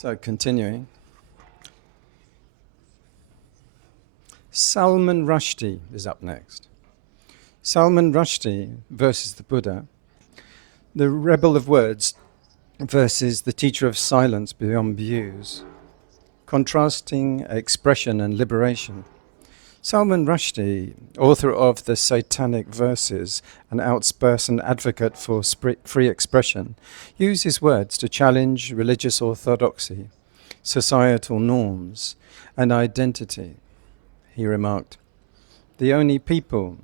So continuing, Salman Rushdie is up next. Salman Rushdie versus the Buddha, the rebel of words versus the teacher of silence beyond views, contrasting expression and liberation. Salman Rushdie, author of the Satanic Verses, an outspoken advocate for free expression, uses words to challenge religious orthodoxy, societal norms, and identity. He remarked, "The only people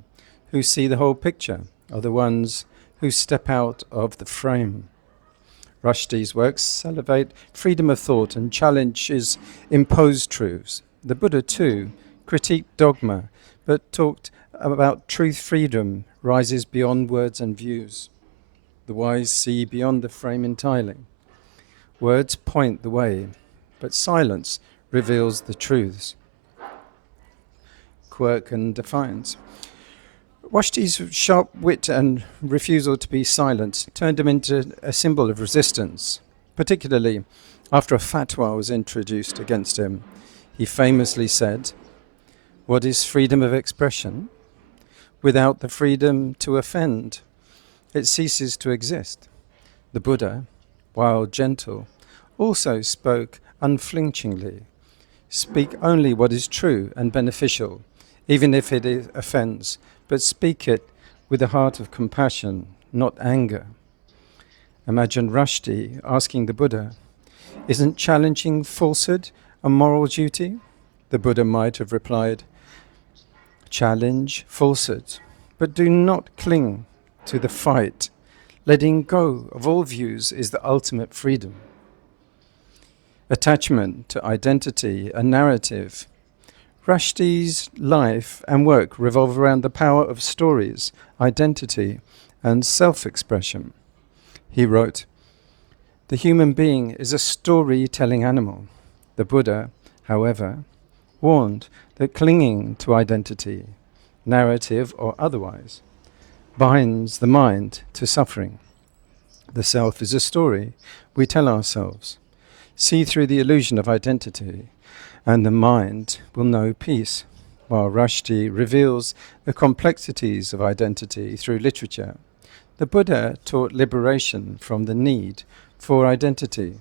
who see the whole picture are the ones who step out of the frame." Rushdie's works celebrate freedom of thought and challenges imposed truths. The Buddha, too, critiqued dogma, but talked about truth freedom rises beyond words and views. The wise see beyond the frame entirely. Words point the way, but silence reveals the truths. Quirk and defiance. Rushdie's sharp wit and refusal to be silent turned him into a symbol of resistance, particularly after a fatwa was introduced against him. He famously said, "What is freedom of expression? Without the freedom to offend, it ceases to exist." The Buddha, while gentle, also spoke unflinchingly. "Speak only what is true and beneficial, even if it offends, but speak it with a heart of compassion, not anger." Imagine Rushdie asking the Buddha, "Isn't challenging falsehood a moral duty?" The Buddha might have replied, "Challenge falsehood, but do not cling to the fight. Letting go of all views is the ultimate freedom." Attachment to identity and narrative. Rushdie's life and work revolve around the power of stories, identity, and self-expression. He wrote, "The human being is a story-telling animal." The Buddha, however, warned that clinging to identity, narrative or otherwise, binds the mind to suffering. The self is a story we tell ourselves. See through the illusion of identity, and the mind will know peace, while Rushdie reveals the complexities of identity through literature. The Buddha taught liberation from the need for identity.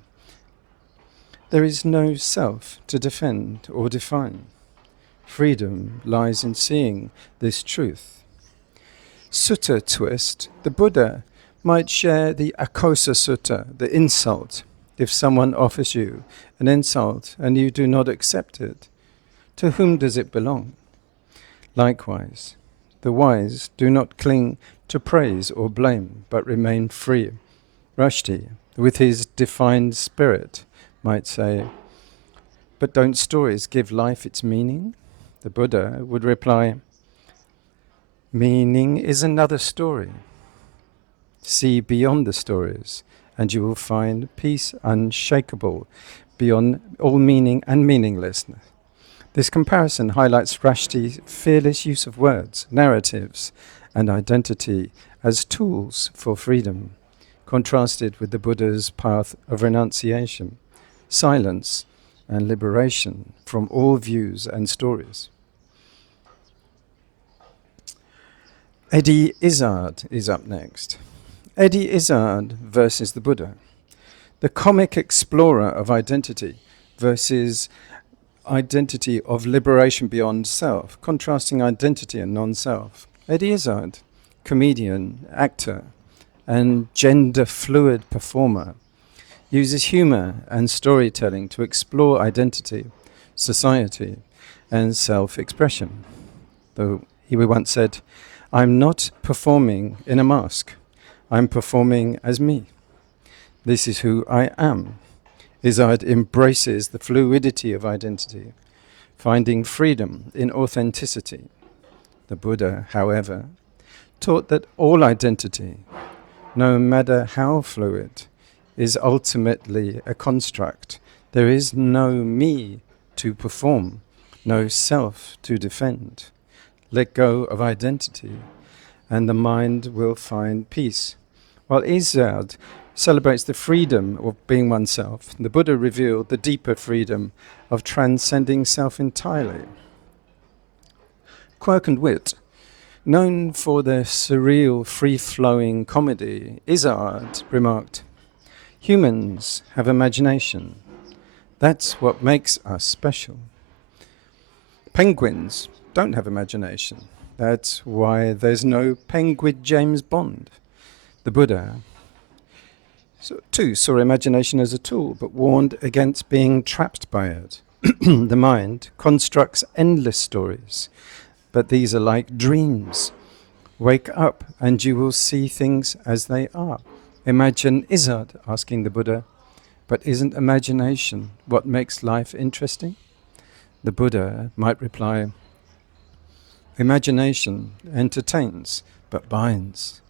There is no self to defend or define. Freedom lies in seeing this truth. Sutta twist. The Buddha might share the Akosa Sutta, the insult. If someone offers you an insult and you do not accept it, to whom does it belong? Likewise, the wise do not cling to praise or blame, but remain free. Rushdie, with his defined spirit, might say, "But don't stories give life its meaning?" The Buddha would reply, "Meaning is another story. See beyond the stories, and you will find peace unshakable beyond all meaning and meaninglessness." This comparison highlights Rushdie's fearless use of words, narratives, and identity as tools for freedom, contrasted with the Buddha's path of renunciation, silence, and liberation from all views and stories. Eddie Izzard is up next. Eddie Izzard versus the Buddha, the comic explorer of identity versus identity of liberation beyond self, contrasting identity and non-self. Eddie Izzard, comedian, actor, and gender-fluid performer, uses humor and storytelling to explore identity, society, and self-expression. Though he once said, "I'm not performing in a mask. I'm performing as me. This is who I am." Izzard embraces the fluidity of identity, finding freedom in authenticity. The Buddha, however, taught that all identity, no matter how fluid, is ultimately a construct. There is no me to perform, no self to defend. Let go of identity, and the mind will find peace. While Izzard celebrates the freedom of being oneself. The Buddha revealed the deeper freedom of transcending self entirely. Quirk and wit, known for their surreal, free-flowing comedy, Izzard remarked, "Humans have imagination. That's what makes us special. Penguins don't have imagination. That's why there's no penguin James Bond." The Buddha, too, saw imagination as a tool, but warned against being trapped by it. The mind constructs endless stories, but these are like dreams. Wake up and you will see things as they are. Imagine Izzard asking the Buddha, "But isn't imagination what makes life interesting?" The Buddha might reply, "Imagination entertains but binds.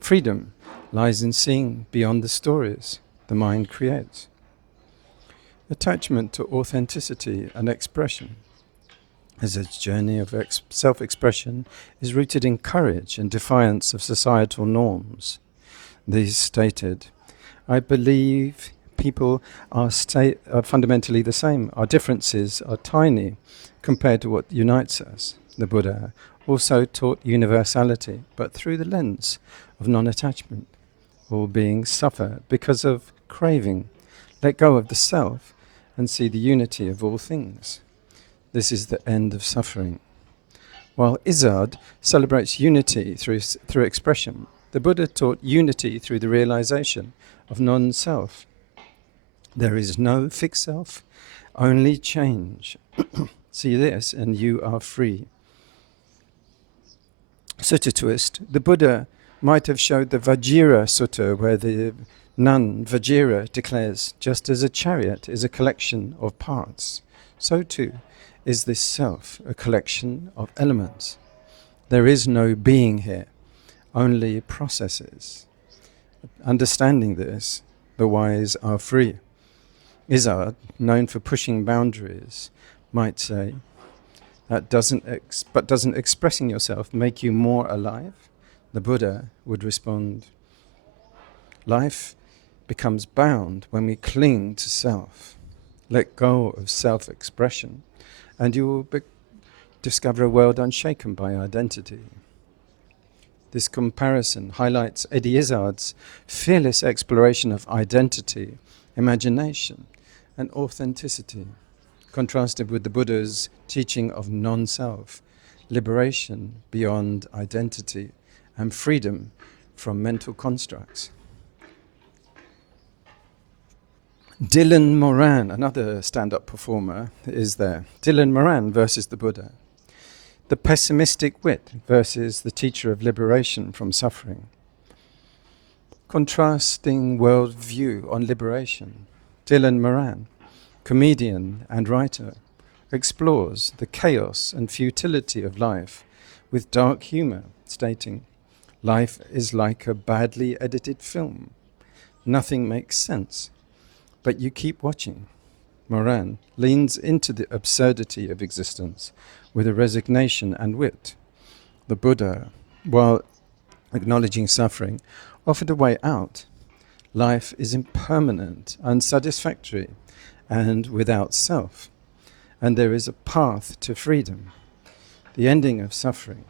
Freedom lies in seeing beyond the stories the mind creates." Attachment to authenticity and expression. Izzard's journey of self-expression is rooted in courage and defiance of societal norms. These stated, "I believe people are fundamentally the same. Our differences are tiny compared to what unites us." The Buddha also taught universality, but through the lens of non-attachment. All beings suffer because of craving. Let go of the self and see the unity of all things. This is the end of suffering. While Izzard celebrates unity through expression, the Buddha taught unity through the realization of non-self. There is no fixed self, only change. See this and you are free. Sutta twist. The Buddha might have showed the Vajira Sutta, where the nun Vajira declares, just as a chariot is a collection of parts, so too is this self a collection of elements. There is no being here, only processes. Understanding this, the wise are free. Izzard, known for pushing boundaries, might say, doesn't expressing yourself make you more alive? The Buddha would respond, life becomes bound when we cling to self. Let go of self-expression, and you will discover a world unshaken by identity. This comparison highlights Eddie Izzard's fearless exploration of identity, imagination, and authenticity, contrasted with the Buddha's teaching of non-self, liberation beyond identity, and freedom from mental constructs. Dylan Moran, another stand-up performer, is there. Dylan Moran versus the Buddha. The pessimistic wit versus the teacher of liberation from suffering. Contrasting worldview on liberation. Dylan Moran, comedian and writer, explores the chaos and futility of life with dark humor, stating, life is like a badly edited film. Nothing makes sense, but you keep watching. Moran leans into the absurdity of existence with a resignation and wit. The Buddha, while acknowledging suffering, offered a way out. Life is impermanent, unsatisfactory, and without self, and there is a path to freedom, the ending of suffering.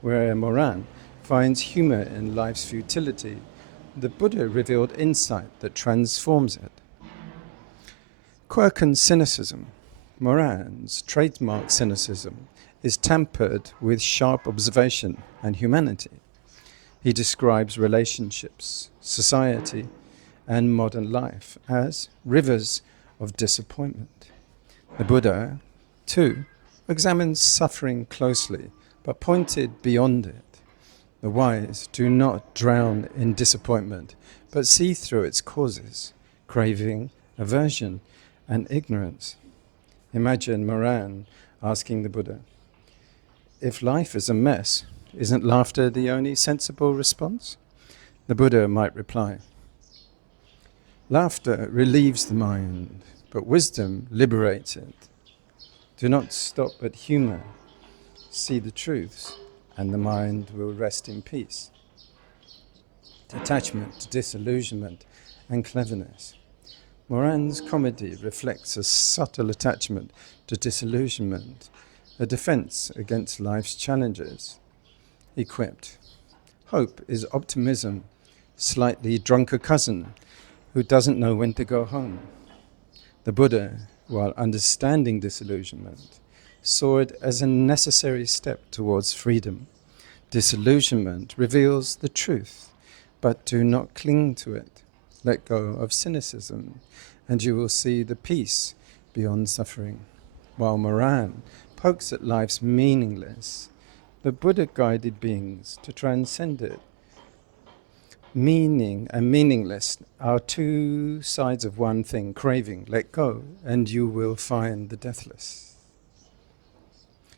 Where Moran finds humor in life's futility, the Buddha revealed insight that transforms it. Quirk and cynicism. Moran's trademark cynicism is tempered with sharp observation and humanity. He describes relationships, society, and modern life as rivers of disappointment. The Buddha, too, examines suffering closely, but pointed beyond it. The wise do not drown in disappointment, but see through its causes, craving, aversion, and ignorance. Imagine Moran asking the Buddha, if life is a mess, isn't laughter the only sensible response? The Buddha might reply, laughter relieves the mind, but wisdom liberates it. Do not stop at humor. See the truths, and the mind will rest in peace. Detachment, disillusionment, and cleverness. Moran's comedy reflects a subtle attachment to disillusionment, a defense against life's challenges. He quipped, "Hope is optimism, slightly drunker cousin who doesn't know when to go home." The Buddha, while understanding disillusionment, saw it as a necessary step towards freedom. Disillusionment reveals the truth, but do not cling to it. Let go of cynicism, and you will see the peace beyond suffering. While Moran pokes at life's meaningless, the Buddha guided beings to transcend it. Meaning and meaningless are two sides of one thing, craving. Let go, and you will find the deathless.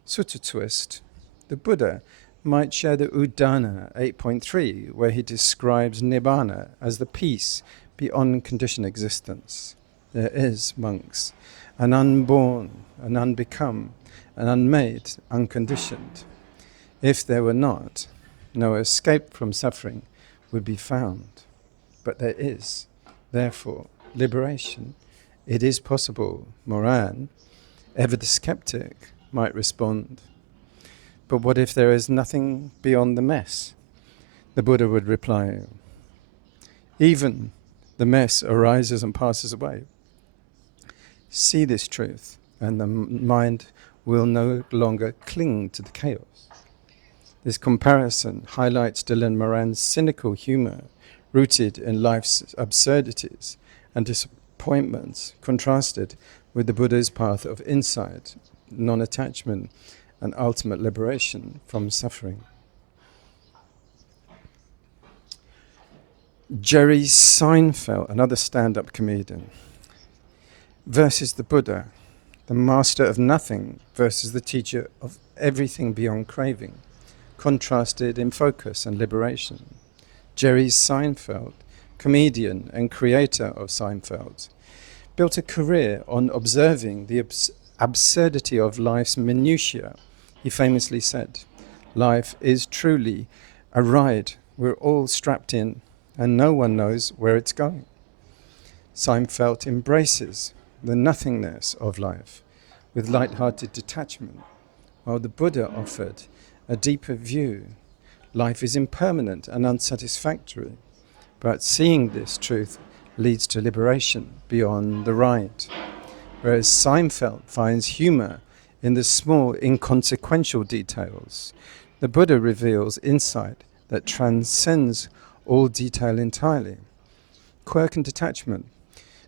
Sutta twist. The Buddha might share the Udana 8.3, where he describes Nibbana as the peace beyond conditioned existence. There is, monks, an unborn, an unbecome, an unmade, unconditioned. If there were not, no escape from suffering would be found. But there is, therefore, liberation. It is possible. Moran, ever the skeptic, might respond, "But what if there is nothing beyond the mess?" The Buddha would reply, "Even the mess arises and passes away. See this truth, and the mind will no longer cling to the chaos." This comparison highlights Dylan Moran's cynical humour, rooted in life's absurdities and disappointments, contrasted with the Buddha's path of insight, non-attachment, and ultimate liberation from suffering. Jerry Seinfeld, another stand-up comedian, versus the Buddha, the master of nothing versus the teacher of everything beyond craving, contrasted in focus and liberation. Jerry Seinfeld, comedian and creator of Seinfeld, built a career on observing the absurdity of life's minutiae. He famously said, "Life is truly a ride. We're all strapped in and no one knows where it's going." Seinfeld embraces the nothingness of life with light-hearted detachment, while the Buddha offered a deeper view. Life is impermanent and unsatisfactory, but seeing this truth leads to liberation beyond the ride. Whereas Seinfeld finds humour in the small, inconsequential details, the Buddha reveals insight that transcends all detail entirely. Quirk and detachment.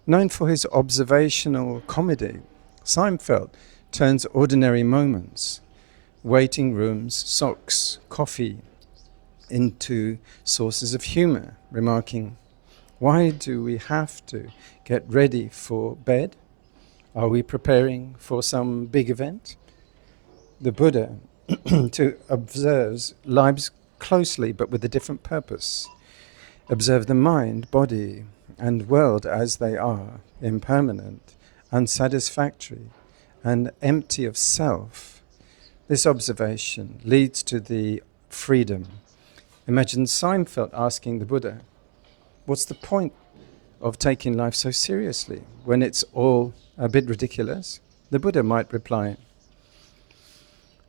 Known for his observational comedy, Seinfeld turns ordinary moments, waiting rooms, socks, coffee, into sources of humour, remarking, "Why do we have to get ready for bed? Are we preparing for some big event?" The Buddha observes lives closely but with a different purpose. Observe the mind, body, and world as they are, impermanent, unsatisfactory, and empty of self. This observation leads to the freedom. Imagine Seinfeld asking the Buddha, "What's the point of taking life so seriously when it's all a bit ridiculous?" The Buddha might reply,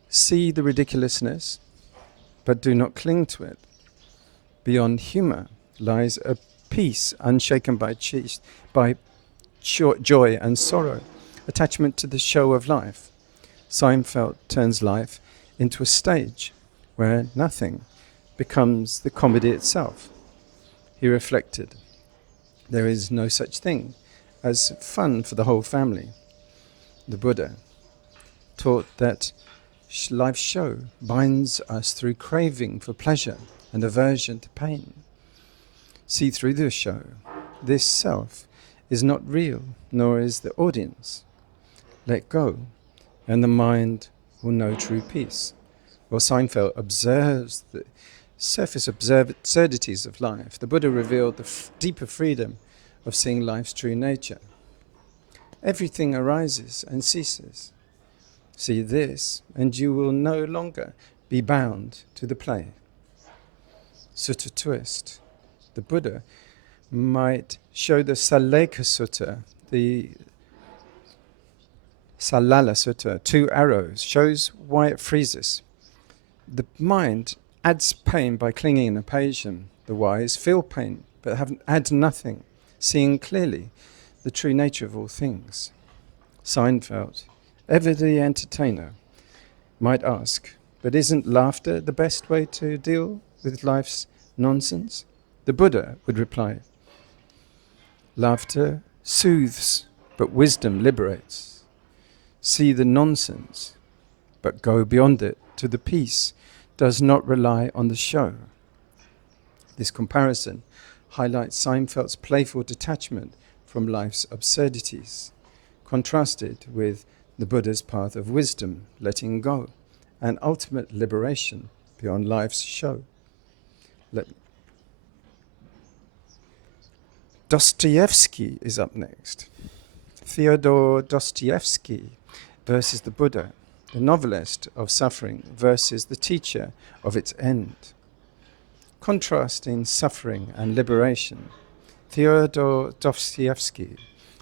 "See the ridiculousness, but do not cling to it. Beyond humour lies a peace unshaken by joy and sorrow, attachment to the show of life." Seinfeld turns life into a stage where nothing becomes the comedy itself. He reflected, "There is no such thing as fun for the whole family." The Buddha taught that life's show binds us through craving for pleasure and aversion to pain. See through the show. This self is not real, nor is the audience. Let go, and the mind will know true peace. While Seinfeld observes the surface absurdities of life, the Buddha revealed the deeper freedom of seeing life's true nature. Everything arises and ceases. See this, and you will no longer be bound to the play. Sutta twist. The Buddha might show the Salala Sutta, the Salala Sutta, 2 arrows, shows why it freezes. The mind adds pain by clinging in a passion. The wise feel pain, but add nothing, seeing clearly the true nature of all things. Seinfeld, ever the entertainer, might ask, but isn't laughter the best way to deal with life's nonsense? The Buddha would reply, laughter soothes, but wisdom liberates. See the nonsense, but go beyond it to the peace, does not rely on the show. This comparison highlights Seinfeld's playful detachment from life's absurdities, contrasted with the Buddha's path of wisdom, letting go, and ultimate liberation beyond life's show. Dostoevsky is up next. Fyodor Dostoevsky versus the Buddha, the novelist of suffering versus the teacher of its end. Contrasting suffering and liberation, Fyodor Dostoevsky,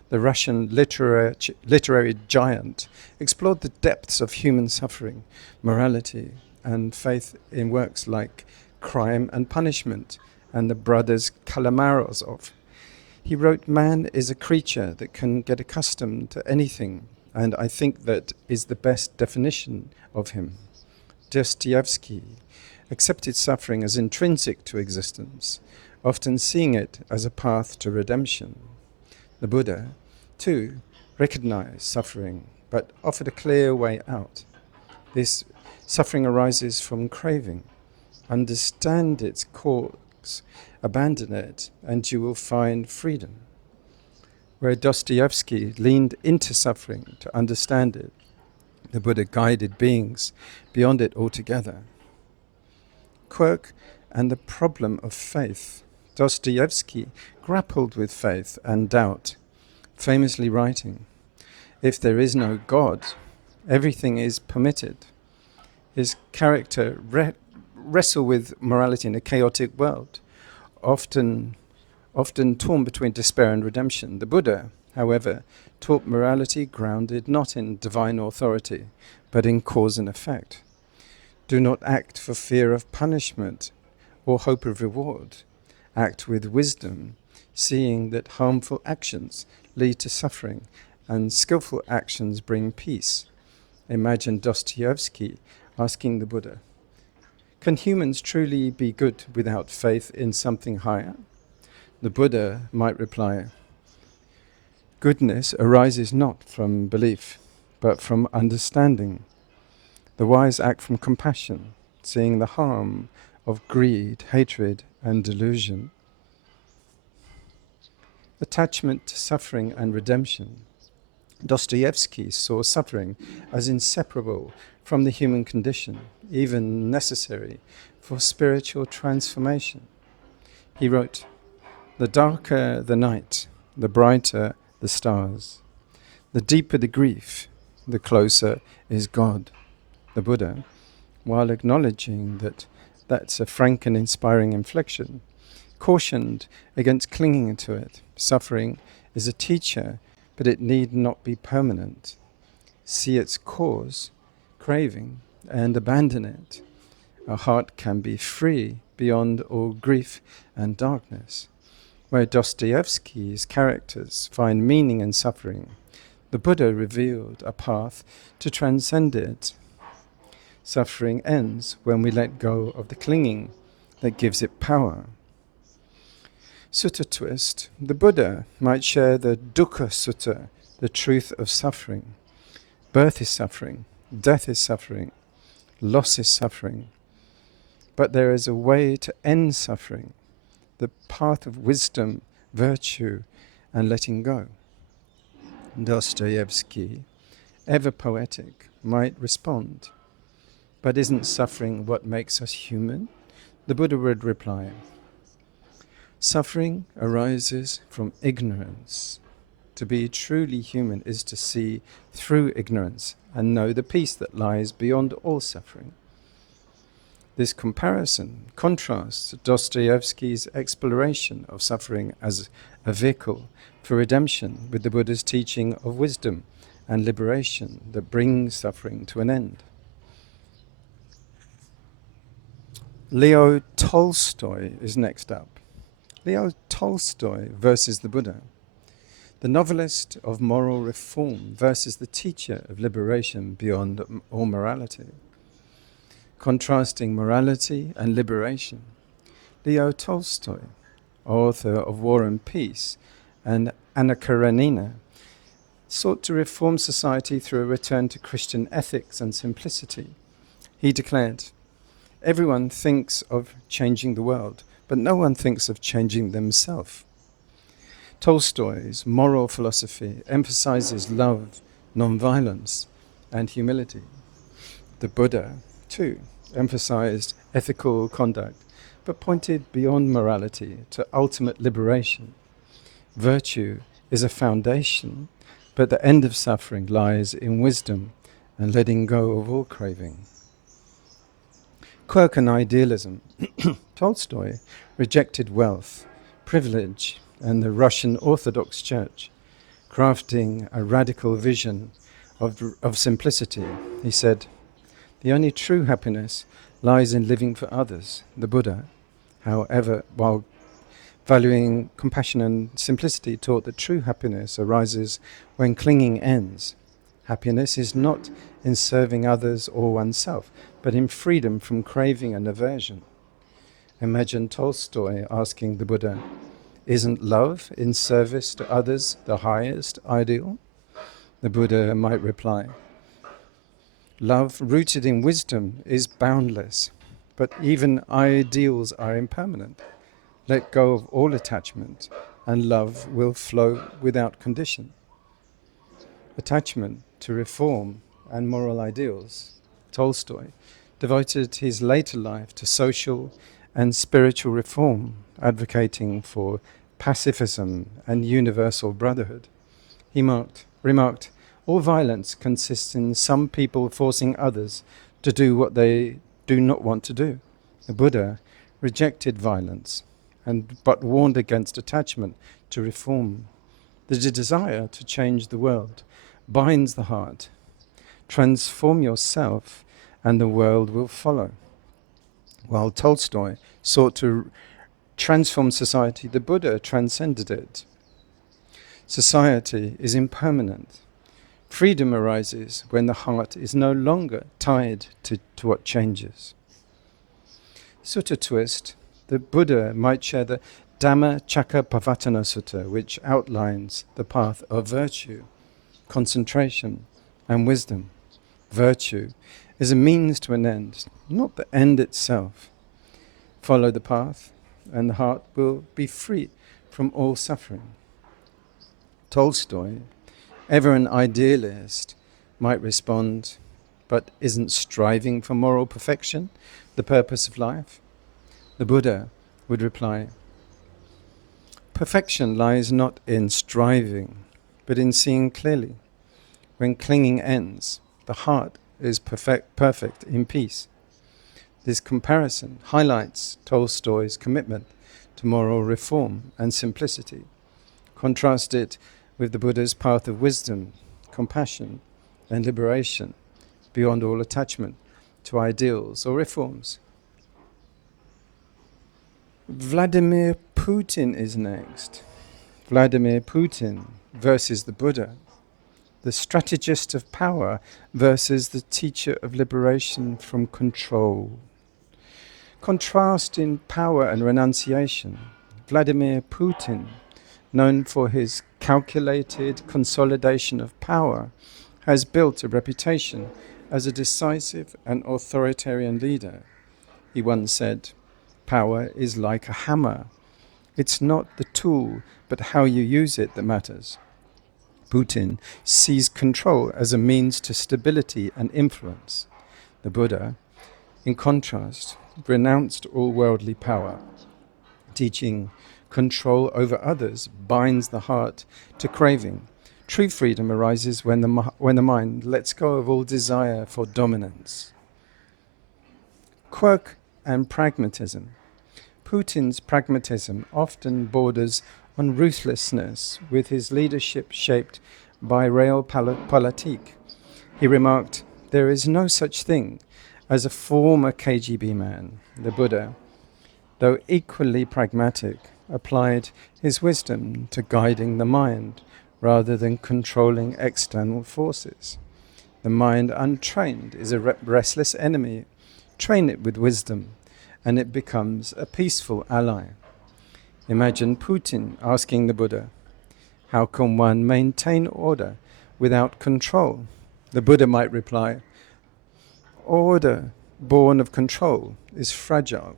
the Russian literary giant, explored the depths of human suffering, morality, and faith in works like Crime and Punishment and the Brothers Karamazov. He wrote, "Man is a creature that can get accustomed to anything, and I think that is the best definition of him." Dostoevsky accepted suffering as intrinsic to existence, often seeing it as a path to redemption. The Buddha, too, recognized suffering, but offered a clear way out. This suffering arises from craving. Understand its cause, abandon it, and you will find freedom. Where Dostoevsky leaned into suffering to understand it, the Buddha guided beings beyond it altogether. Quirk and the problem of faith. Dostoevsky grappled with faith and doubt, famously writing, "If there is no God, everything is permitted." His character wrestled with morality in a chaotic world, often torn between despair and redemption. The Buddha, however, taught morality grounded not in divine authority, but in cause and effect. Do not act for fear of punishment or hope of reward. Act with wisdom, seeing that harmful actions lead to suffering and skillful actions bring peace. Imagine Dostoevsky asking the Buddha, "Can humans truly be good without faith in something higher?" The Buddha might reply, "Goodness arises not from belief, but from understanding. The wise act from compassion, seeing the harm of greed, hatred, and delusion." Attachment to suffering and redemption. Dostoevsky saw suffering as inseparable from the human condition, even necessary for spiritual transformation. He wrote, "The darker the night, the brighter the stars. The deeper the grief, the closer is God." The Buddha, while acknowledging that that's a frank and inspiring inflection, cautioned against clinging to it. Suffering is a teacher, but it need not be permanent. See its cause, craving, and abandon it. A heart can be free beyond all grief and darkness. Where Dostoevsky's characters find meaning in suffering, the Buddha revealed a path to transcend it. Suffering ends when we let go of the clinging that gives it power. Sutta twist. The Buddha might share the Dukkha Sutta, the truth of suffering. Birth is suffering, death is suffering, loss is suffering. But there is a way to end suffering, the path of wisdom, virtue, and letting go. Dostoevsky, ever poetic, might respond, "But isn't suffering what makes us human?" The Buddha would reply, "Suffering arises from ignorance. To be truly human is to see through ignorance and know the peace that lies beyond all suffering." This comparison contrasts Dostoevsky's exploration of suffering as a vehicle for redemption with the Buddha's teaching of wisdom and liberation that brings suffering to an end. Leo Tolstoy is next up. Leo Tolstoy versus the Buddha. The novelist of moral reform versus the teacher of liberation beyond all morality. Contrasting morality and liberation. Leo Tolstoy, author of War and Peace and Anna Karenina, sought to reform society through a return to Christian ethics and simplicity. He declared, "Everyone thinks of changing the world, but no one thinks of changing themselves." Tolstoy's moral philosophy emphasizes love, non-violence, and humility. The Buddha, too, emphasized ethical conduct, but pointed beyond morality to ultimate liberation. Virtue is a foundation, but the end of suffering lies in wisdom and letting go of all craving. Quirk and idealism. Tolstoy rejected wealth, privilege, and the Russian Orthodox Church, crafting a radical vision of simplicity. He said, "The only true happiness lies in living for others." The Buddha, however, while valuing compassion and simplicity, taught that true happiness arises when clinging ends. Happiness is not in serving others or oneself, but in freedom from craving and aversion. Imagine Tolstoy asking the Buddha, "Isn't love in service to others the highest ideal?" The Buddha might reply, "Love rooted in wisdom is boundless, but even ideals are impermanent. Let go of all attachment, and love will flow without condition." Attachment to reform and moral ideals. Tolstoy devoted his later life to social and spiritual reform, advocating for pacifism and universal brotherhood. He remarked, "All violence consists in some people forcing others to do what they do not want to do." The Buddha rejected violence, but warned against attachment to reform. The desire to change the world binds the heart. Transform yourself, and the world will follow. While Tolstoy sought to transform society, the Buddha transcended it. Society is impermanent. Freedom arises when the heart is no longer tied to what changes. Sutta twist. The Buddha might share the Dhamma Cakka Sutta, which outlines the path of virtue, concentration, and wisdom. Virtue is a means to an end, not the end itself. Follow the path, and the heart will be free from all suffering. Tolstoy, ever an idealist, might respond, "But isn't striving for moral perfection the purpose of life?" The Buddha would reply, "Perfection lies not in striving, but in seeing clearly. When clinging ends, the heart is perfect in peace." This comparison highlights Tolstoy's commitment to moral reform and simplicity. Contrast it with the Buddha's path of wisdom, compassion, and liberation beyond all attachment to ideals or reforms. Vladimir Putin is next. Vladimir Putin versus the Buddha. The strategist of power versus the teacher of liberation from control. Contrast in power and renunciation. Vladimir Putin, known for his calculated consolidation of power, has built a reputation as a decisive and authoritarian leader. He once said, "Power is like a hammer. It's not the tool, but how you use it that matters." Putin sees control as a means to stability and influence. The Buddha, in contrast, renounced all worldly power, teaching control over others binds the heart to craving. True freedom arises when the mind lets go of all desire for dominance. Quirk and pragmatism. Putin's pragmatism often borders on ruthlessness, with his leadership shaped by realpolitik. He remarked, "There is no such thing as a former KGB man." The Buddha, though equally pragmatic, applied his wisdom to guiding the mind rather than controlling external forces. The mind untrained is a restless enemy. Train it with wisdom, and it becomes a peaceful ally. Imagine Putin asking the Buddha, "How can one maintain order without control?" The Buddha might reply, "Order born of control is fragile.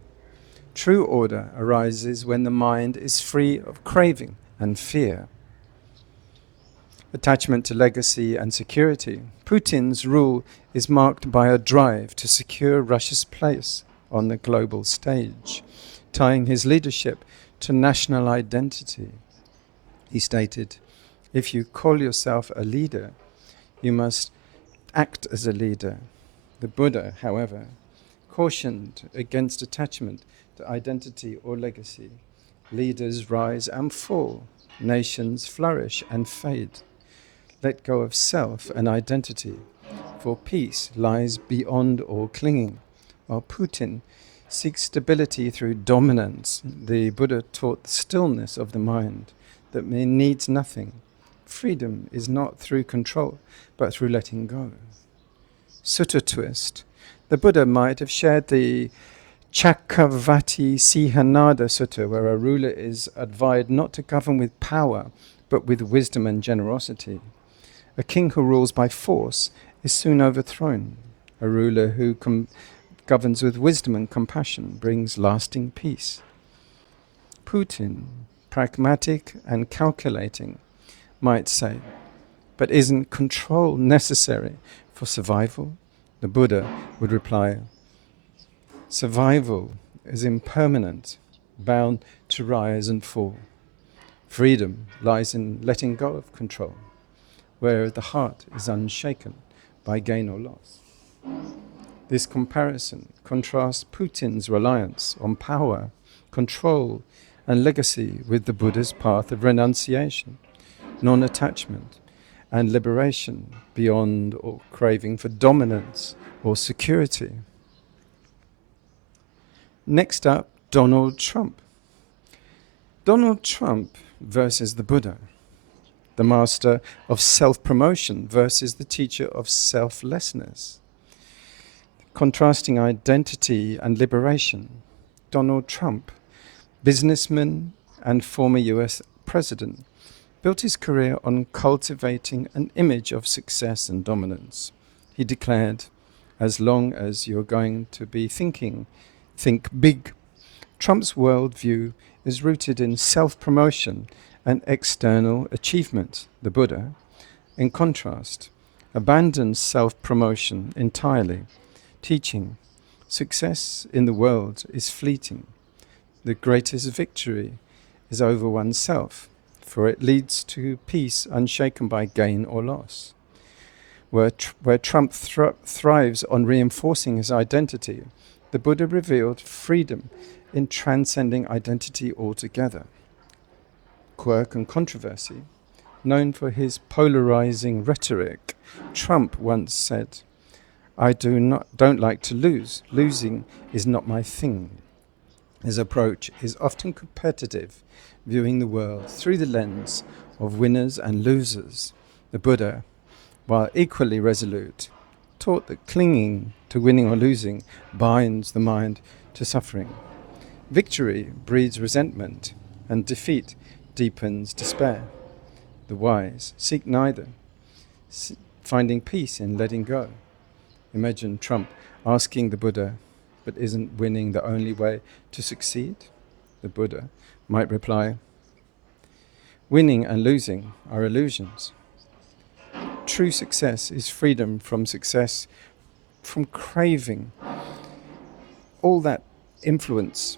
True order arises when the mind is free of craving and fear." Attachment to legacy and security. Putin's rule is marked by a drive to secure Russia's place on the global stage, tying his leadership to national identity. He stated, "If you call yourself a leader, you must act as a leader." The Buddha, however, cautioned against attachment to identity or legacy. Leaders rise and fall, nations flourish and fade. Let go of self and identity, for peace lies beyond all clinging. While Putin seeks stability through dominance, the Buddha taught the stillness of the mind that needs nothing. Freedom is not through control, but through letting go. Sutta twist. The Buddha might have shared the Cakkavatti Sutta, where a ruler is advised not to govern with power, but with wisdom and generosity. A king who rules by force is soon overthrown. A ruler who governs with wisdom and compassion brings lasting peace. Putin, pragmatic and calculating, might say, "But isn't control necessary for survival?" The Buddha would reply, "Survival is impermanent, bound to rise and fall. Freedom lies in letting go of control, where the heart is unshaken by gain or loss." This comparison contrasts Putin's reliance on power, control, and legacy with the Buddha's path of renunciation, non-attachment, and liberation beyond or craving for dominance or security. Next up, Donald Trump. Donald Trump versus the Buddha. The master of self-promotion versus the teacher of selflessness. Contrasting identity and liberation. Donald Trump, businessman and former US president, built his career on cultivating an image of success and dominance. He declared, "As long as you're going to be thinking, think big." Trump's worldview is rooted in self-promotion and external achievement. The Buddha, in contrast, abandons self-promotion entirely, teaching, "Success in the world is fleeting. The greatest victory is over oneself, for it leads to peace unshaken by gain or loss." Where Trump thrives on reinforcing his identity, the Buddha revealed freedom in transcending identity altogether. Quirk and controversy. Known for his polarizing rhetoric, Trump once said, "I don't like to lose. Losing is not my thing." His approach is often competitive, viewing the world through the lens of winners and losers. The Buddha, while equally resolute, taught that clinging to winning or losing binds the mind to suffering. Victory breeds resentment, and defeat deepens despair. The wise seek neither, finding peace in letting go. Imagine Trump asking the Buddha, "But isn't winning the only way to succeed?" The Buddha might reply, "Winning and losing are illusions. True success is freedom from success, from craving, all that influence."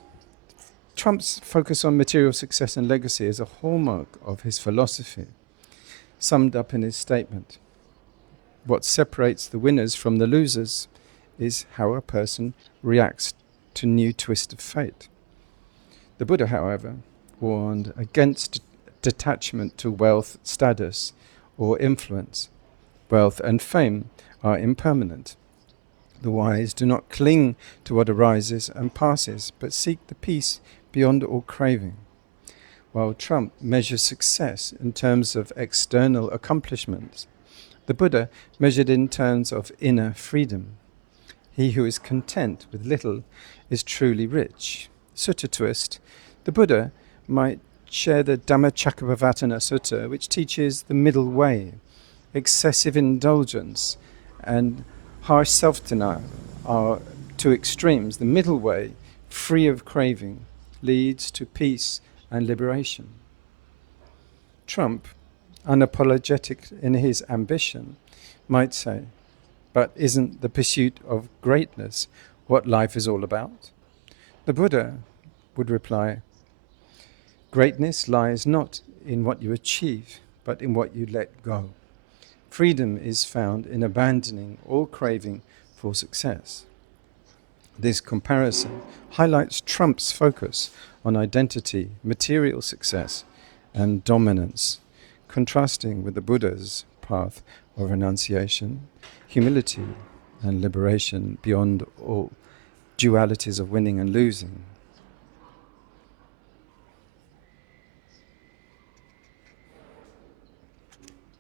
Trump's focus on material success and legacy is a hallmark of his philosophy, summed up in his statement. What separates the winners from the losers is how a person reacts to new twist of fate. The Buddha, however, warned against detachment to wealth, status, or influence. Wealth and fame are impermanent. The wise do not cling to what arises and passes, but seek the peace beyond all craving. While Trump measures success in terms of external accomplishments, the Buddha measured in terms of inner freedom. He who is content with little is truly rich. Sutta twist. The Buddha might share the Dhamma Cakka Sutta, which teaches the middle way. Excessive indulgence and harsh self-denial are two extremes. The middle way, free of craving, leads to peace and liberation. Trump, unapologetic in his ambition, might say, but isn't the pursuit of greatness what life is all about? The Buddha would reply, greatness lies not in what you achieve, but in what you let go. Freedom is found in abandoning all craving for success. This comparison highlights Trump's focus on identity, material success, and dominance, contrasting with the Buddha's path of renunciation, humility, and liberation beyond all dualities of winning and losing.